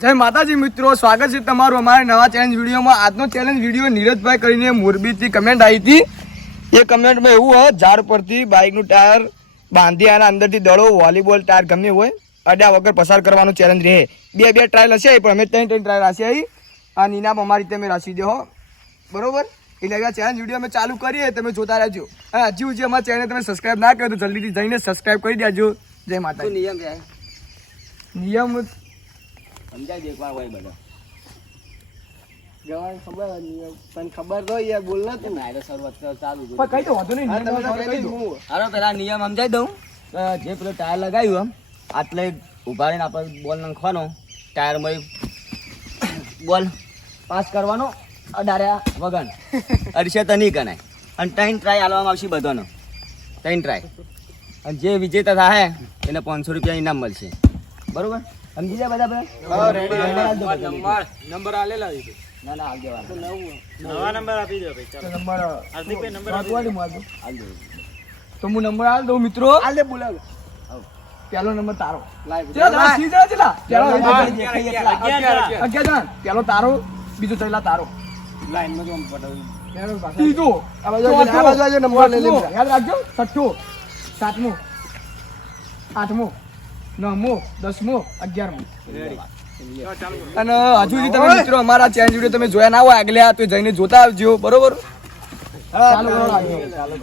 જય માતાજી મિત્રો, સ્વાગત છે તમારું અમારા નવા ચેલેન્જ વિડીયોમાં. આજનો ચેલેન્જ વિડીયો નીરજભાઈ કરીને મોરબીથી કમેન્ટ આવી હતી. એ કમેન્ટમાં એવું હોય, ઝાડ પરથી બાઇકનું ટાયર બાંધી આના અંદરથી દડો, વોલીબોલ ટાયર ગમે હોય અડ્યા વગર પસાર કરવાનો ચેલેન્જ રહે. બે ટ્રાયલ હશે પણ અમે ત્રણ ટ્રાયલ હશે આવી અને ઇનામ અમારી તમે રાશી દો બરોબર. એટલે આ ચેલેન્જ વિડીયો અમે ચાલુ કરીએ, તમે જોતા રહેજો. હા, હજી હજી અમારા ચેનલ તમે સબસ્ક્રાઈબ ના કર્યો તો જલ્દીથી જઈને સબસ્ક્રાઈબ કરી દેજો. જય માતા. નિયમ સમજાય દેખવા હોય બધા જવાન ખબર નિયમ પણ ખબર તો યાર બોલ ના તું નાયરો શરૂઆત ચાલુ પણ કઈ તો વાંધો નહીં. નિયમ કહી દઉં. હાલો પેલા નિયમ સમજાઈ દઉં. જે પેલો ટાયર લગાવ્યું આમ આટલે ઉભા રહીને આપણે બોલ નાખવાનો, ટાયરમાં બોલ પાસ કરવાનો અડાર્યા વગર અડશે તો નહીં ગણાય. અને 3 ટ્રાય આલવામાં આવશે બધાનો, 3 ટ્રાય. અને જે વિજેતા થાય એને 500 રૂપિયા ઇનામ મળશે. બરોબર, સમજી જાય બધા? નંબર આલેલા છે. ના ના આવજો નવા નંબર આપી દો ભાઈ. ચાલો નંબર હાર્દિકભાઈ નંબર આવજો. તો હું નંબર આલ દઉં મિત્રો. આલ દે બોલાવ. પહેલો નંબર તારો. પહેલો તારો, બીજો ચલા તારો. લાઈનમાં જો પટાવું. ત્રીજો નંબર લઈ લે. યાદ રાખજો. છઠ્ઠો, સાતમો, આઠમો, 9મો, 10મો, 11મો. અને હજુ સુધી તમે મિત્રો અમારા ચેલેન્જ વિડીયો તમે જોયા ના હોય આગલા તો જઈને જોતા આવજો બરોબર. ચાલો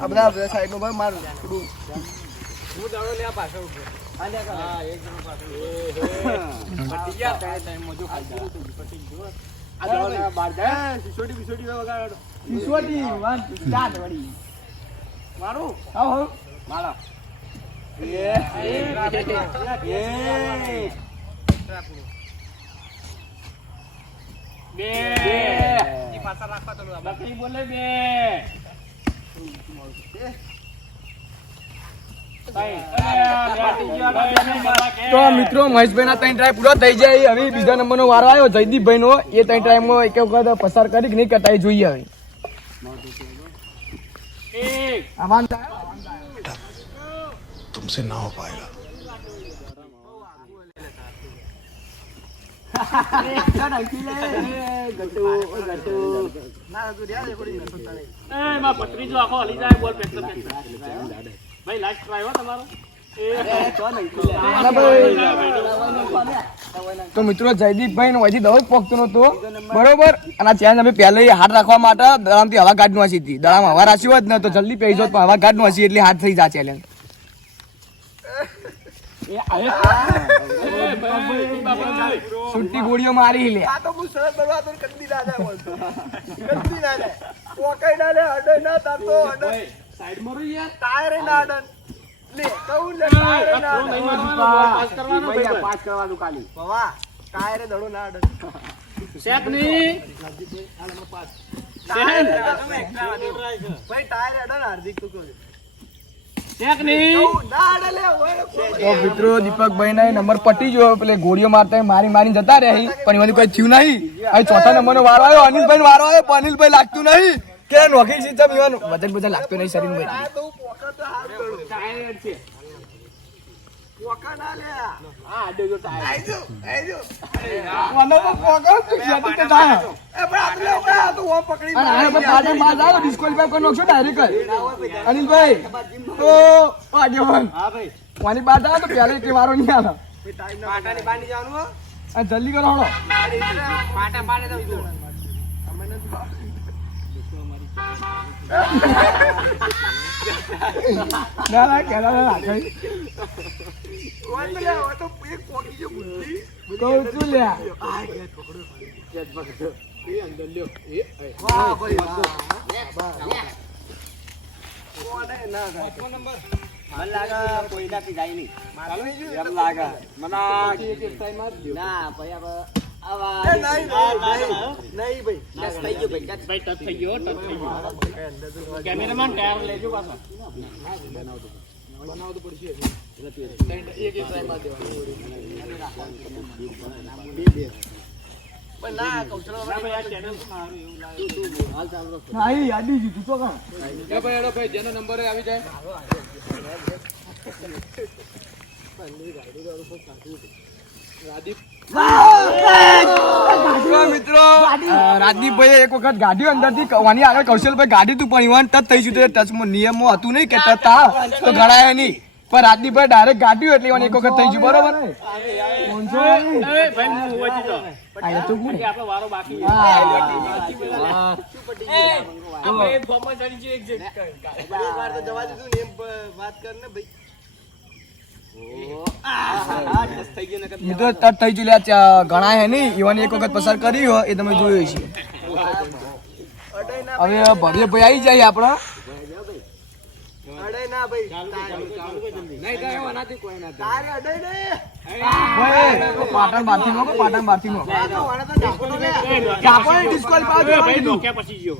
આ બધા સાઈડ નો ભાઈ માર થોડું હું જાણો લે આ પાછળ હા એક જણો પાછળ પટી ગયા ટાઈમ મોજો ખાઈ પટી ગયો આ જાવ બાર જાય સિસોટી વગાડો સિસોટી વાન સ્ટાર્ટ વડી મારું આવો મારા બે પાછા રાખવા તો બકરી બોલે બે તો મિત્રો મહેશભાઈ ના 3 ટ્રાય પૂરા થઈ જાય. હવે બીજા નંબર નો વારો આવ્યો જયદીપભાઈ નો. એ 3 ટ્રાય માં એક વખત પસાર કરી કે નહીં કરતા એ જોઈએ. હવે तुमसे ना हो पाएगा. પત્રીજો આખો હલી જાય બોલ પેક ભાઈ લાસ્ટ ટ્રાય હો તમારો. તો મિત્રો જયદીપભાઈ નો હજી દવા પોકતો નતો બરોબર. અને આ ચેલેન્જ અમે પહેલા હાથ રાખવા માટે દડામથી હવા કાઢનું હસી હતી. દડામાં હવા રાશી હોત ને તો જલ્દી પી જોત, પણ હવા કાઢનું હસી એટલે હાથ થઈ જાય ચેલેન્જ. છૂટી ગોળીઓ મારી લે. આ તો હું સરસ બરવાતો કદી ના જાય બોલતો. કદી ના જાય. પોકાઈ ના લે, અડે ના તાતો અડે. સાઈડ માં રહી યાર. ટાયર ના અડે. લે કહું લે ટાયર ના અડે. પાસ કરવાનું ખાલી. બાવા ટાયર દડો ના અડે. શેક ની પાસ. ભાઈ ટાયર અડે હાર્દિક તો કહો. શેક ની તો મિત્રો દીપકભાઈ ના નંબર પટી ગયો. પેલે ગોળીઓ મારતા મારી જતા રહ્યા પણ એમાં કોઈ થયું નહીં. અહીં ચોથા નંબર નો વારો આવ્યો, અનિલભાઈ નો વારો આવ્યો પણ અનિલભાઈ લાગતું નહીં કે નોખી સિસ્ટમ એવાનું વજન લાગતું નહીં શરીર અનિલભાઈ તો પાણી બાદ આવે તો પેલા એક વારો નહીં આવે. જલ્દી કરો હળો. ના કેલા કહું છું લ્યા. મને લાગે કોઈનાથી જાય નહીં. એમ લાગે મને ના પછી આવા નહીં ભાઈ થઈ ગયો ભાઈ ટચ થઈ ગયો કેમેરામેન ટાયર લેજો પાછા. બનાવવું પડશે. જેનો નંબર આવી જાય રાદીપ મિત્રો રાજદીપભાઈ એક વખત ગાડી અંદરથી કવાની આગળ કૌશલભાઈ ગાડી તું પણ ઈવન ટચ થઈ ગયું તો ટચમાં નિયમો હતું નહીં કે ટચ થાય તો ગણાય નહીં પણ રાજદીપભાઈ ડાયરેક્ટ ગાડી એટલે ઈવન એક વખત થઈ ગયું બરોબર એ ભાઈ હું વચ્ચે તો કે આપણો વારો બાકી છે. આપણે એક ફોર્મમાં ચડી ગયું એક મિત્રો ટચ થઈ ગયું લ્યા ગણાય હે નહીં ઈવન એક વખત પસાર કરી હોય એ તમે જોયું છે હવે ભવ્યભાઈ આવી જાય આપણા પાટણ બારથી નો ભાઈ ધોક્યા પછી ગયો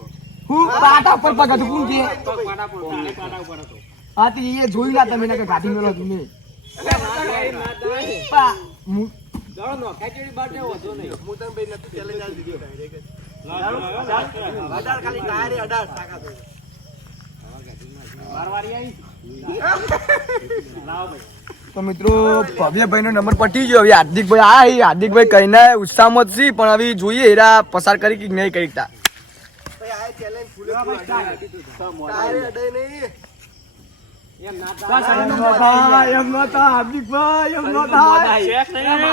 હું પાટા પર પગ હતું કોણ કે પાટા ઉપર હતો. હા તે એ જોયું ના તમે કે ગાડી મેલો તમે તો મિત્રો ભવ્યભાઈ નો નંબર પટી ગયો હવે હાર્દિકભાઈ હાર્દિકભાઈ કહીને ઉત્સાહમાં જ છે પણ હવે જોઈએ હેરા પસાર કરી કે નહીં કરીતા ચેક નહીં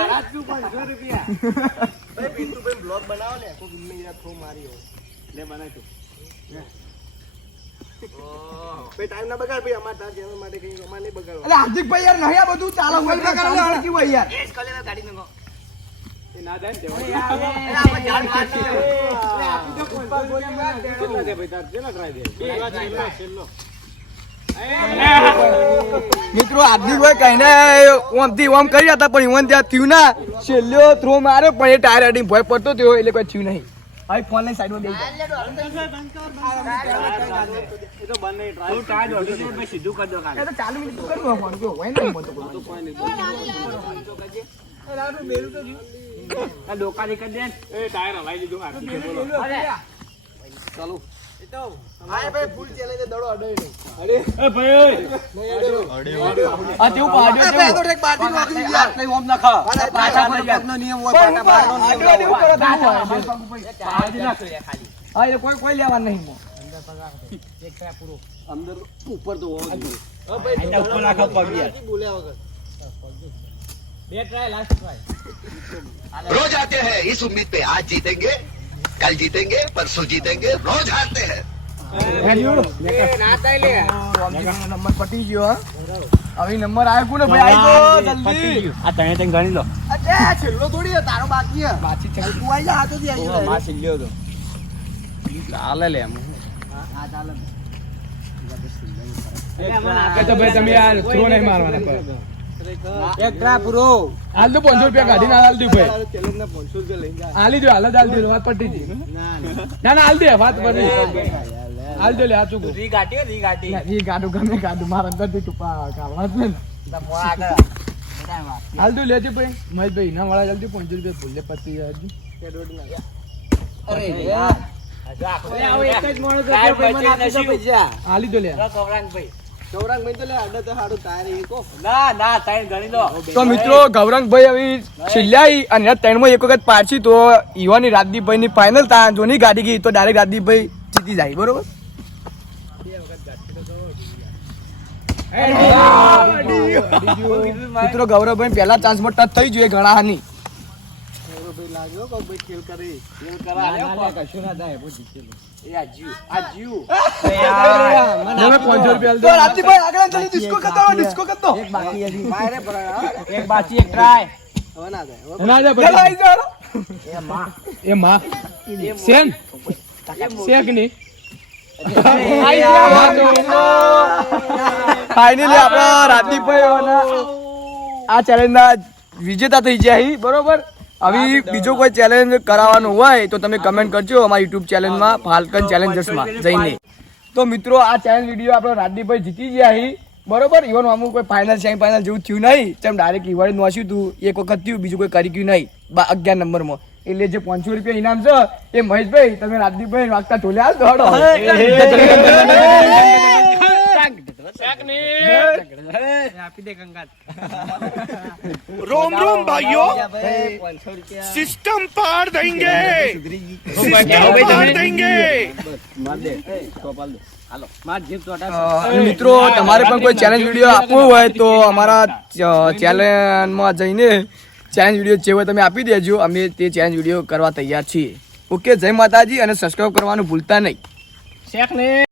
હાર્દિકભાઈ યાર નહીં આ બધું ચાલો યાર મિત્રો હાર્દિકભાઈ કહીને ઓમથી ઓમ કરી હતા પણ ઈવન ત્યાં થયું ના છેલ્લો થ્રો માર્યો પણ એ ટાયર અડીને ભય પડતો થયો એટલે કોઈ થયું નહીં હવે ફોન લઈને સાઈડમાં બેસી સીધું કરી દો એ તો 4 મિનિટ તો કરવું ફોન જો હોય નહીં બોલતો ડોકા કરી દે એ ટાયર હલાવી દીધું હાથી બોલો આ તેવું પાડ્યો ઓમ નખા પાછા પગનો નિયમ હોય પાટા બારનો નિયમ હા એ કોઈ લેવા નહીં મો અંદર ઉપર તો હોવો જોઈએ. रोज आते हैं इस उम्मीद पे आज जीतेंगे कल जीतेंगे परसों जीतेंगे रोज हारते हैं નંબર પટી ગયો હવે નંબર આવ્યો કોને ભાઈ આવી તો જલ્દી આ તને તને ગણી લો અચ્છા છેલ્લો થોડી તારો બાકી છે બાકી છે તું આવી જા હાથોથી આવી જા માં સિલ્યો તો ચાલે લે એમ તો ભાઈ તમે યાર થ્રો નહીં મારવાના પર એક ટ્રા પૂરો હાલ તો 500 રૂપિયા કાઢીને હાલ દે ભાઈ હાલી દો હાલ હાલ દે વાત પટી જી ના હાલ દે વાત પટી હાલ દે લે આ ચૂક રી ગાટી ઈ ગાડું ગમે ગાડું માર અંદરથી ટુપા કાઢવા છે ને હાલ દો લેજે ભાઈ મહેશભાઈ ના વાળા જલ્દી 500 રૂપિયા ભૂલે પતી જાય અરે યાર આવો એક જ મોણો તો ભાઈ મને આપી દો પૈસા હાલી દો લે ના તાઈ ગણી દો તો મિત્રો ગૌરંગભાઈ હવે છેલ્લાઈ અને ત્રણમાં એક વખત પાછી તો ઈવાની રાજદીપભાઈ ની ફાઇનલ તા જોની ગાડી ગઈ તો ડાયરેક્ટ રાજદીપભાઈ જીતી જાય બરોબર મિત્રો ગૌરવભાઈ પહેલા ચાન્સમાં ટચ થઈ જોઈએ ઘણા હાની ફાઇનલી આપણા રાજદીપભાઈ આ ચેલેન્જ ના વિજેતા થઈ ગયા બરોબર હવે બીજો કોઈ ચેલેન્જ કરાવવાનો હોય તો તમે કમેન્ટ કરજો અમારા યુટ્યુબ ચેનલમાં ફાલ્કન ચેલેન્જર્સમાં જઈને તો મિત્રો આ ચેલેન્જ વિડીયો આપણો રાજદીપભાઈ જીતી ગયા બરોબર ઇવન અમુક કોઈ ફાઇનલ સેમી ફાઇનલ જેવું થયું નહીં તેમ ડાયરેક્ટ ઈવાડી નોચ્યું હતું એક વખત થયું બીજું કોઈ કરી ગયું નહીં 11 નંબરમાં એટલે જે 500 રૂપિયા ઇનામ છે એ મહેશભાઈ તમે રાજદીપભાઈ વાગતા ઢોલ્યા આપી દે કંગાત. રોમ રોમ ભાઈઓ 500 રૂપિયા सिस्टम पार देंगे સુધરી ગઈ. सिस्टम पार देंगे માર દે ટોપાલ દે હાલો માર જીભ તો અને મિત્રો તમારે પણ કોઈ ચેલેન્જ વિડીયો આપવો હોય તો અમારા ચેનલમાં જઈને ચેલેન્જ વિડીયો જે હોય તમે આપી દેજો. અમે તે ચેલેન્જ વિડીયો કરવા તૈયાર છીએ. ઓકે, જય માતાજી અને સબસ્ક્રાઈબ કરવાનું ભૂલતા નહીં. શેખ ને